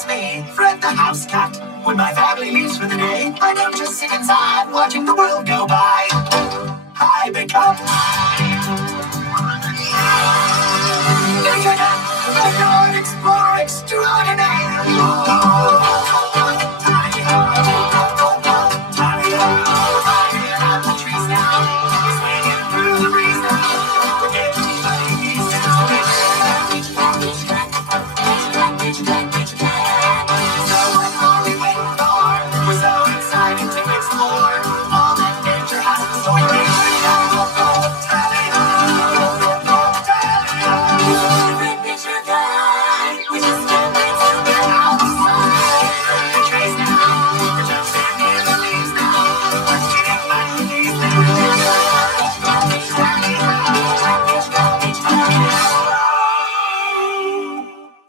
it's me, Fred the house cat. When my family leaves for the day, I don't just sit inside watching the world go by. I become Backyard explorer extraordinaire. The trees now, swinging through the breeze now. We're getting reach track,